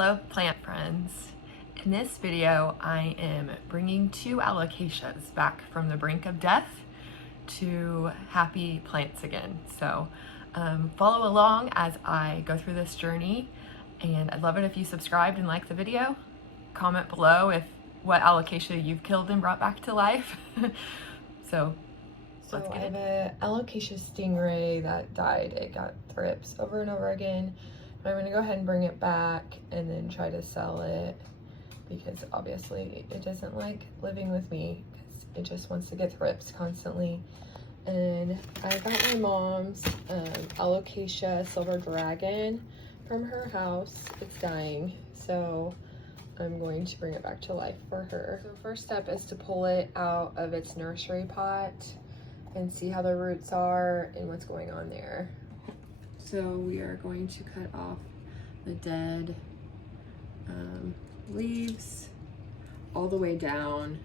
Hello plant friends. In this video I am bringing two alocasias back from the brink of death to happy plants again. So follow along as I go through this journey, and I'd love it if you subscribed and liked the video. Comment below what alocasia you've killed and brought back to life. So I have an Alocasia stingray that died. It got thrips over and over again. I'm going to go ahead and bring it back and then try to sell it, because obviously it doesn't like living with me because it just wants to get thrips constantly. And I got my mom's Alocasia silver dragon from her house. It's dying, so I'm going to bring it back to life for her. So first step is to pull it out of its nursery pot and see how the roots are and what's going on there. So we are going to cut off the dead leaves all the way down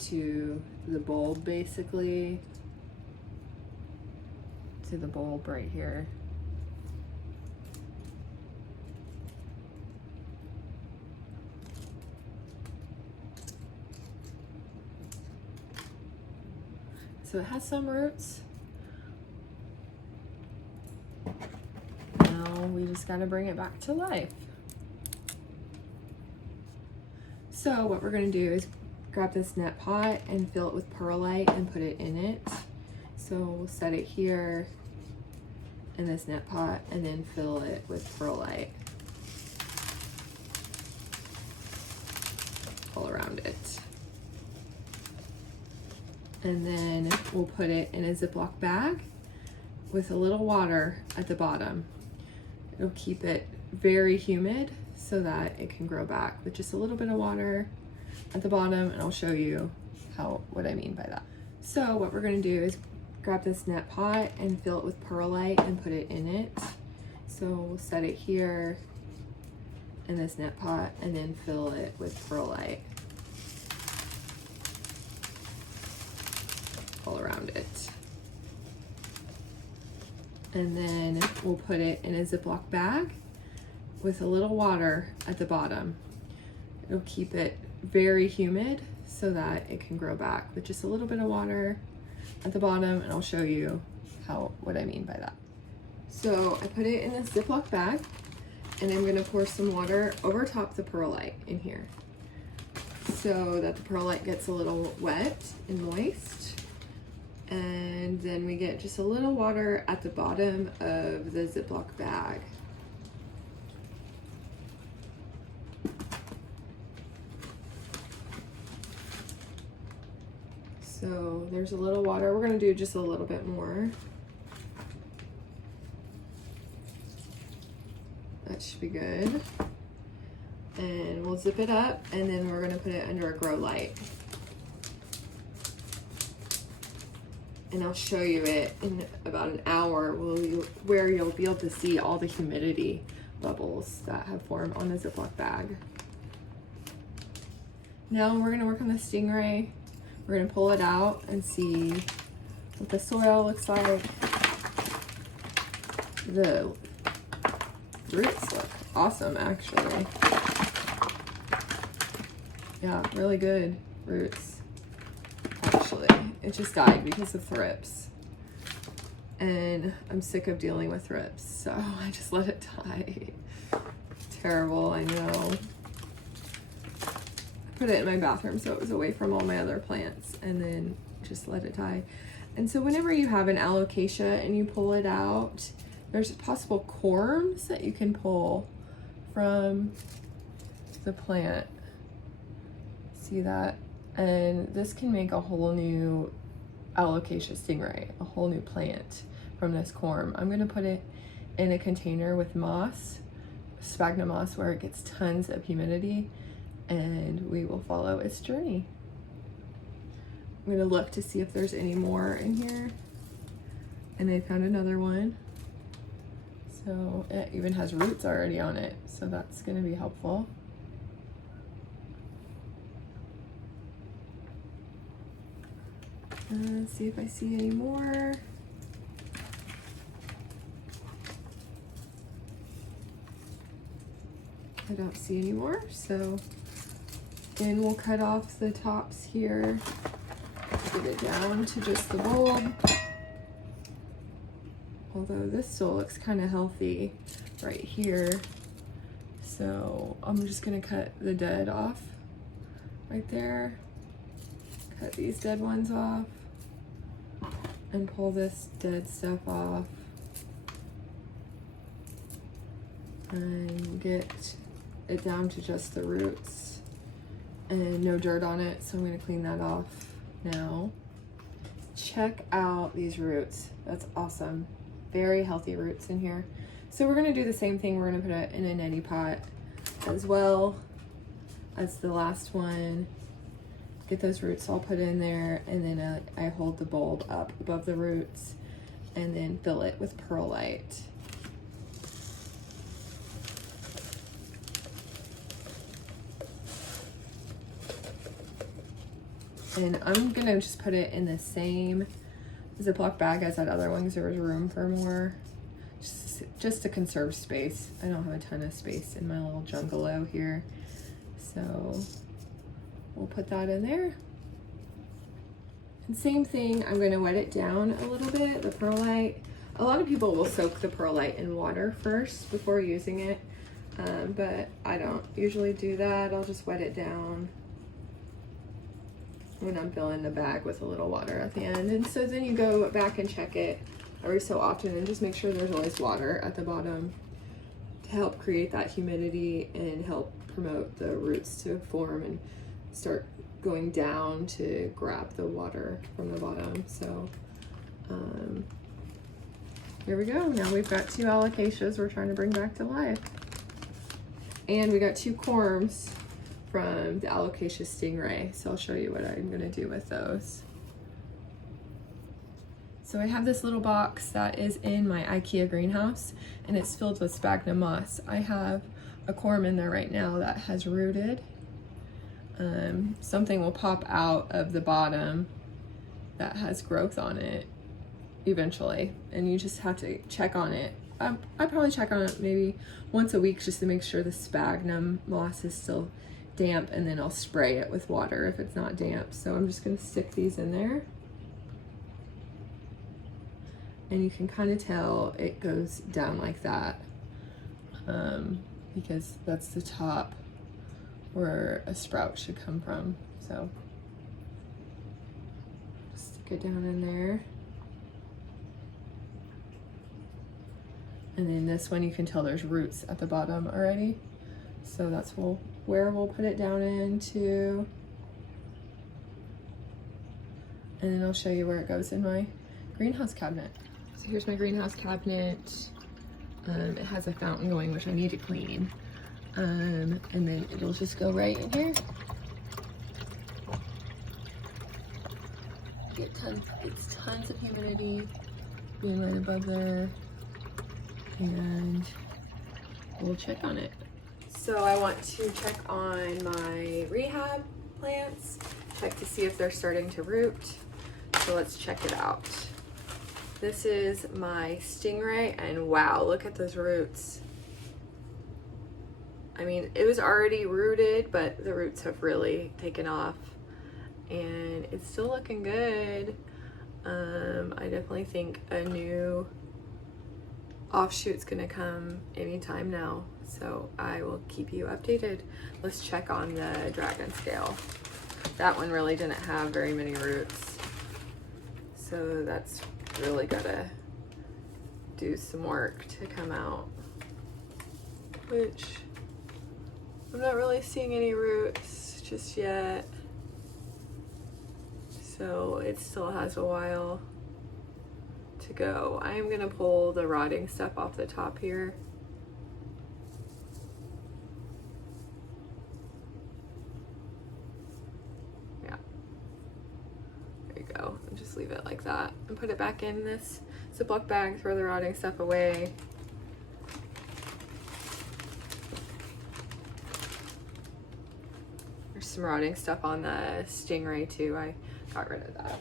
to the bulb, basically, to the bulb right here. So it has some roots. Now we just gotta bring it back to life. So what we're gonna do is grab this net pot and fill it with perlite and put it in it. So we'll set it here in this net pot and then fill it with perlite all around it. And then we'll put it in a Ziploc bag with a little water at the bottom. It'll keep it very humid so that it can grow back with just a little bit of water at the bottom, and I'll show you what I mean by that. So what we're gonna do is grab this net pot and fill it with perlite and put it in it. So we'll set it here in this net pot and then fill it with perlite all around it. And then we'll put it in a Ziploc bag with a little water at the bottom. It'll keep it very humid so that it can grow back with just a little bit of water at the bottom, and I'll show you what I mean by that. So I put it in this Ziploc bag, and I'm gonna pour some water over top the perlite in here so that the perlite gets a little wet and moist. And then we get just a little water at the bottom of the Ziploc bag. So there's a little water. We're gonna do just a little bit more. That should be good. And we'll zip it up, and then we're gonna put it under a grow light. And I'll show you it in about an hour where you'll be able to see all the humidity bubbles that have formed on the Ziploc bag. Now we're gonna work on the stingray. We're gonna pull it out and see what the soil looks like. The roots look awesome, actually. Yeah, really good roots. Actually, it just died because of thrips, and I'm sick of dealing with thrips, so I just let it die. Terrible, I know. I put it in my bathroom so it was away from all my other plants, and then just let it die. And so whenever you have an alocasia and you pull it out, there's possible corms that you can pull from the plant. See that? And this can make a whole new Alocasia stingray, a whole new plant from this corm. I'm gonna put it in a container with moss, sphagnum moss, where it gets tons of humidity, and we will follow its journey. I'm gonna look to see if there's any more in here, and I found another one. So it even has roots already on it, so that's gonna be helpful. Let's see if I see any more. I don't see anymore. So then we'll cut off the tops here, get it down to just the bulb. Although this still looks kind of healthy right here. So I'm just gonna cut the dead off right there. Cut these dead ones off and pull this dead stuff off. And get it down to just the roots and no dirt on it. So I'm gonna clean that off now. Check out these roots. That's awesome. Very healthy roots in here. So we're gonna do the same thing. We're gonna put it in a neti pot as well as the last one. Get those roots all put in there, and then I hold the bulb up above the roots and then fill it with perlite. And I'm gonna just put it in the same Ziploc bag as that other one because there was room for more, just to conserve space. I don't have a ton of space in my little jungalow here. So we'll put that in there. And same thing, I'm gonna wet it down a little bit, the perlite. A lot of people will soak the perlite in water first before using it, but I don't usually do that. I'll just wet it down when I'm filling the bag with a little water at the end. And so then you go back and check it every so often and just make sure there's always water at the bottom to help create that humidity and help promote the roots to form and start going down to grab the water from the bottom. So here we go. Now we've got 2 alocasias we're trying to bring back to life. And we got 2 corms from the Alocasia stingray. So I'll show you what I'm gonna do with those. So I have this little box that is in my IKEA greenhouse and it's filled with sphagnum moss. I have a corm in there right now that has rooted. Something will pop out of the bottom that has growth on it eventually, and you just have to check on it. I probably check on it maybe once a week just to make sure the sphagnum moss is still damp, and then I'll spray it with water if it's not damp. So I'm just gonna stick these in there. And you can kind of tell it goes down like that because that's the top where a sprout should come from. So stick it down in there. And then this one, you can tell there's roots at the bottom already. So that's where we'll put it down into. And then I'll show you where it goes in my greenhouse cabinet. So here's my greenhouse cabinet. It has a fountain going, which I need to clean. And then it'll just go right in here. It's tons of humidity being right above there. And we'll check on it. So I want to check on my rehab plants, check to see if they're starting to root. So let's check it out. This is my stingray, and wow, look at those roots. I mean, it was already rooted, but the roots have really taken off and it's still looking good. I definitely think a new offshoot's gonna come anytime now, so I will keep you updated. Let's check on the dragon scale. That one really didn't have very many roots, so that's really gotta do some work to come out, which I'm not really seeing any roots just yet, so it still has a while to go. I am gonna pull the rotting stuff off the top here. Yeah, there you go. And just leave it like that and put it back in this Ziploc bag, throw the rotting stuff away. There's some rotting stuff on the stingray too. I got rid of that.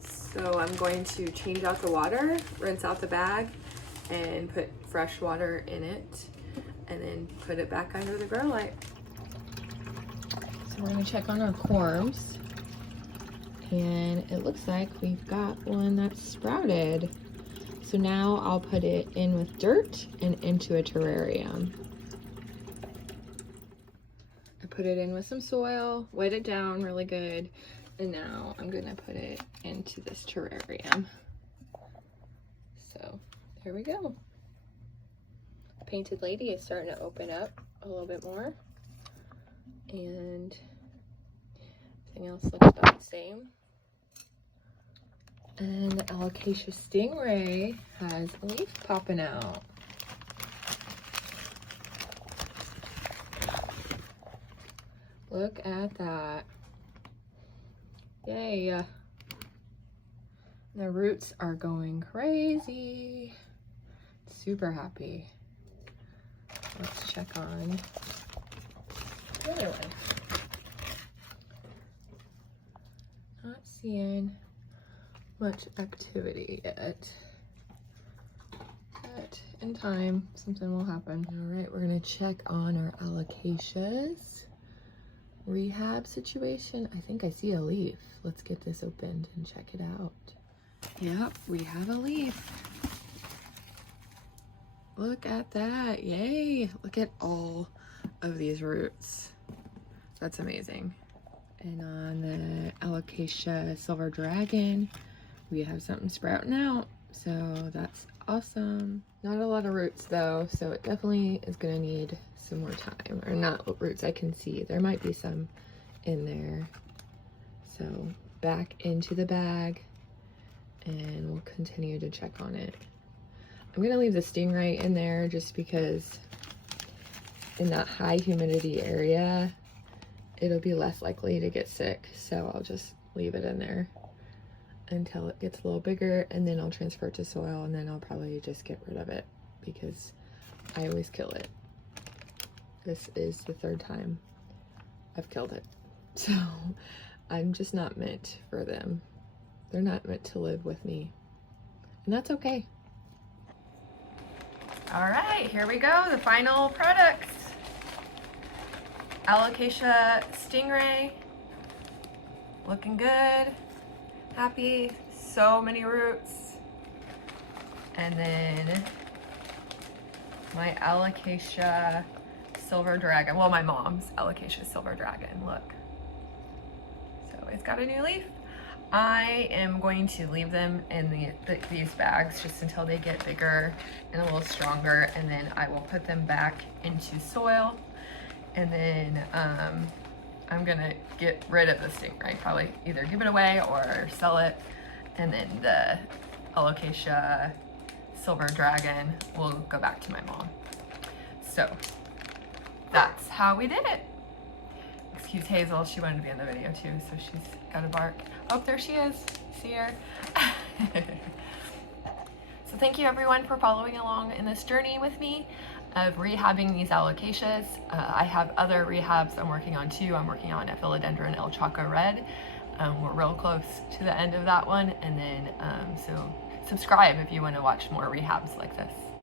So I'm going to change out the water, rinse out the bag, and put fresh water in it and then put it back under the grow light. So we're gonna check on our corms, and it looks like we've got one that's sprouted. So now I'll put it in with dirt and into a terrarium. I put it in with some soil, wet it down really good, and now I'm gonna put it into this terrarium. So there we go. Painted lady is starting to open up a little bit more, and everything else looks about the same. And the Alocasia stingray has a leaf popping out. Look at that. Yay. The roots are going crazy. Super happy. Let's check on the other one. Not seeing much activity yet, but in time something will happen. All right, we're gonna check on our Alocasias rehab situation. I think I see a leaf. Let's get this opened and check it out. Yep, we have a leaf. Look at that, yay. Look at all of these roots. That's amazing. And on the Alocasia silver dragon, we have something sprouting out, so that's awesome. Not a lot of roots though, so it definitely is gonna need some more time. Or not roots, I can see. There might be some in there. So back into the bag, and we'll continue to check on it. I'm gonna leave the stingray in there just because in that high humidity area, it'll be less likely to get sick. So I'll just leave it in there until it gets a little bigger, and then I'll transfer it to soil, and then I'll probably just get rid of it because I always kill it. This is the third time I've killed it. So I'm just not meant for them. They're not meant to live with me, and that's okay. All right, here we go, the final products. Alocasia stingray, looking good, happy, so many roots. And then my Alocasia silver dragon, well, my mom's Alocasia silver dragon, look. So it's got a new leaf. I am going to leave them in these bags just until they get bigger and a little stronger, and then I will put them back into soil, and then I'm gonna get rid of the stingray, probably either give it away or sell it, and then the Alocasia silver dragon will go back to my mom. So that's how we did it. Excuse Hazel, she wanted to be in the video too, so she's got to bark. Oh, there she is. See her? So thank you everyone for following along in this journey with me of rehabbing these Alocasias. I have other rehabs I'm working on too. I'm working on a philodendron El Chaco Red. We're real close to the end of that one. And then, so subscribe if you want to watch more rehabs like this.